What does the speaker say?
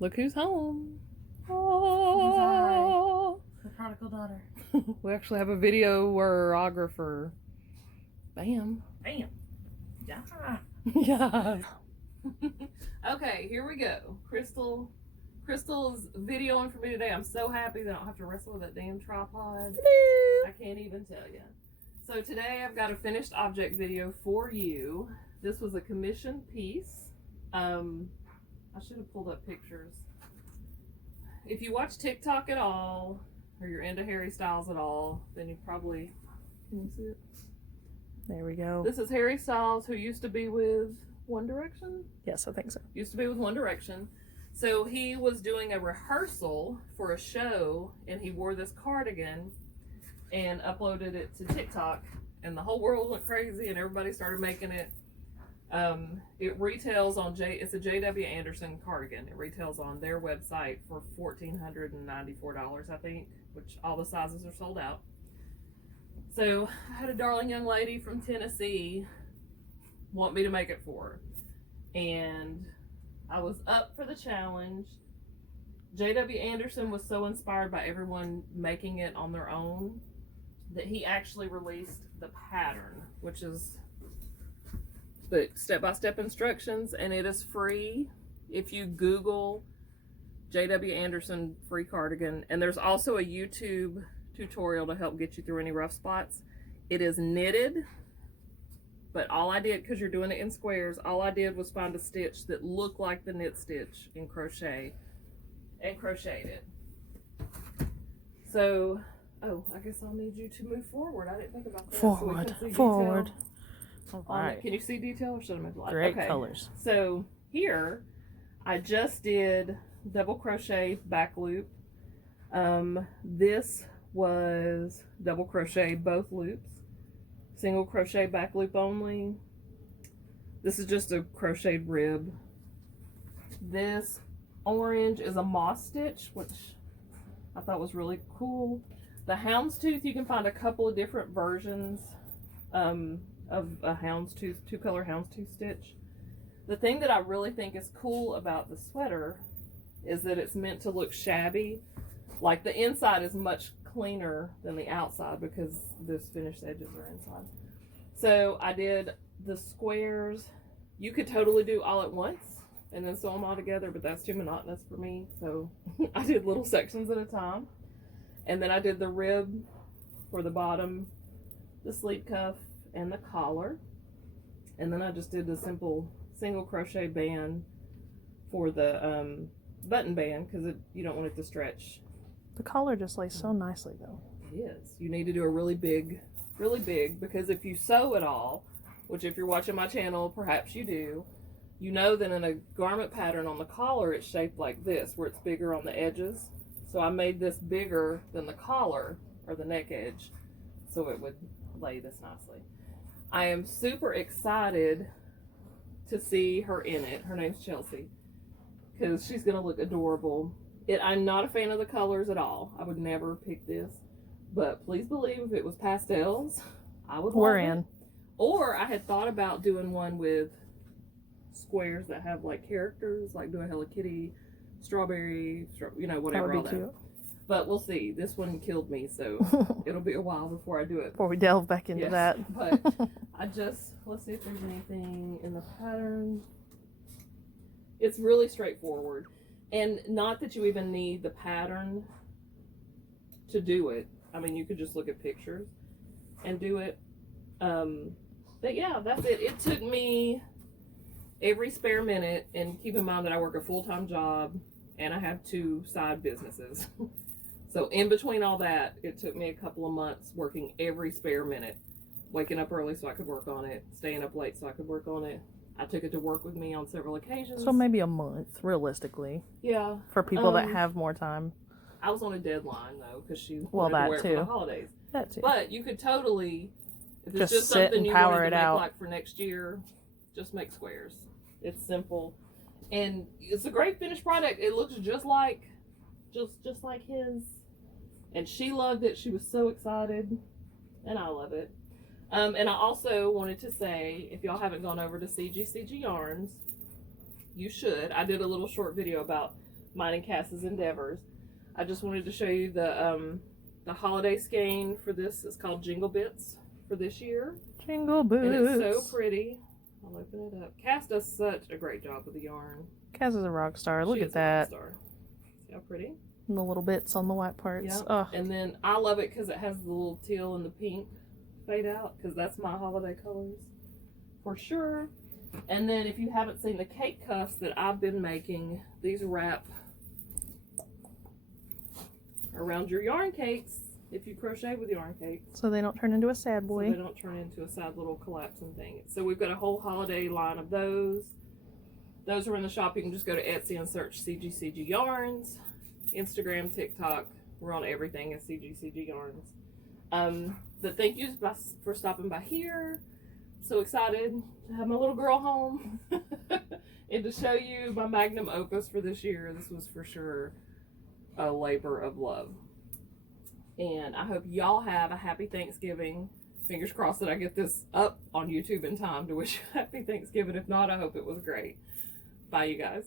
Look who's home. Oh, the prodigal daughter. We actually have a videographer. Bam. Bam. Yeah. Yeah. Okay, here we go. Crystal's videoing for me today. I'm so happy that I don't have to wrestle with that damn tripod. I can't even tell you. So today I've got a finished object video for you. This was a commissioned piece. I should have pulled up pictures. If you watch TikTok at all, or you're into Harry Styles at all, then you probably, can you see it? There we go. This is Harry Styles, who used to be with One Direction? Yes, I think so. Used to be with One Direction. So he was doing a rehearsal for a show, and he wore this cardigan and uploaded it to TikTok, and the whole world went crazy, and everybody started making it. It retails on it's a J.W. Anderson cardigan. It retails on their website for $1,494, I think, which all the sizes are sold out. So I had a darling young lady from Tennessee want me to make it for her, and I was up for the challenge. J.W. Anderson was so inspired by everyone making it on their own that he actually released the pattern, which is the step-by-step instructions, and it is free if you Google J.W. Anderson free cardigan. And there's also a YouTube tutorial to help get you through any rough spots. It is knitted, but all I did, because you're doing it in squares, all I did was find a stitch that looked like the knit stitch in crochet and crocheted it. So, oh, I guess I'll need you to move forward. I didn't think about that. Forward, so forward. All right. Can you see detail, or should I move light? Great colors. So here, I just did double crochet back loop. This was double crochet both loops, single crochet back loop only. This is just a crocheted rib. This orange is a moss stitch, which I thought was really cool. The houndstooth, you can find a couple of different versions of a houndstooth, two-color houndstooth stitch. The thing that I really think is cool about the sweater is that it's meant to look shabby. Like, the inside is much cleaner than the outside because those finished edges are inside. So I did the squares. You could totally do all at once and then sew them all together, but that's too monotonous for me. So I did little sections at a time. And then I did the rib for the bottom, the sleeve cuff, and the collar. And then I just did the simple single crochet band for the button band, because you don't want it to stretch. The collar just lays so nicely though. It is. You need to do a really big, because if you sew it all, which if you're watching my channel, perhaps you do, you know that in a garment pattern on the collar, it's shaped like this, where it's bigger on the edges. So I made this bigger than the collar, or the neck edge, so it would lay this nicely. I am super excited to see her in it. Her name's Chelsea, because she's going to look adorable. I'm not a fan of the colors at all. I would never pick this, but please believe if it was pastels, I would love it. Or I had thought about doing one with squares that have like characters, like do a Hello Kitty, strawberry, whatever. That would be cute. But we'll see. This one killed me, so it'll be a while before I do it. Before we delve back into that. But let's see if there's anything in the pattern. It's really straightforward. And not that you even need the pattern to do it. I mean, you could just look at pictures and do it. But yeah, that's it. It took me every spare minute, and keep in mind that I work a full-time job and I have 2 side businesses. So in between all that, it took me a couple of months working every spare minute, waking up early so I could work on it, staying up late so I could work on it. I took it to work with me on several occasions. So maybe a month, realistically. Yeah. For people that have more time. I was on a deadline, though, because she well, wanted that to wear it too. for the holidays. That too. But you could totally, if it's just something and you power wanted to it make out. like for next year, just make squares. It's simple. And it's a great finished product. It looks just like his. And she loved it. She was so excited. And I love it. And I also wanted to say, if y'all haven't gone over to CGCG Yarns, you should. I did a little short video about mine and Cass's endeavors. I just wanted to show you the holiday skein for this. It's called Jingle Bits for this year. Jingle boots. And it's so pretty. I'll open it up. Cass does such a great job with the yarn. Cass is a rock star. Look She at is a rock that. star. See how pretty? And the little bits on the white parts. Yeah. Oh, And then I love it because it has the little teal and the pink fade out, because that's my holiday colors for sure. And then if you haven't seen the cake cuffs that I've been making, these wrap around your yarn cakes if you crochet with yarn cakes. so they don't turn into a sad So boy. they don't turn into a sad little collapsing thing. So we've got a whole holiday line of those. Those are in the shop. You can just go to Etsy and search CGCG Yarns. Instagram, TikTok. We're on everything as CGCG Yarns. But thank you for stopping by here. So excited to have my little girl home and to show you my magnum opus for this year. This was for sure a labor of love. And I hope y'all have a happy Thanksgiving. Fingers crossed that I get this up on YouTube in time to wish you a happy Thanksgiving. If not, I hope it was great. Bye, you guys.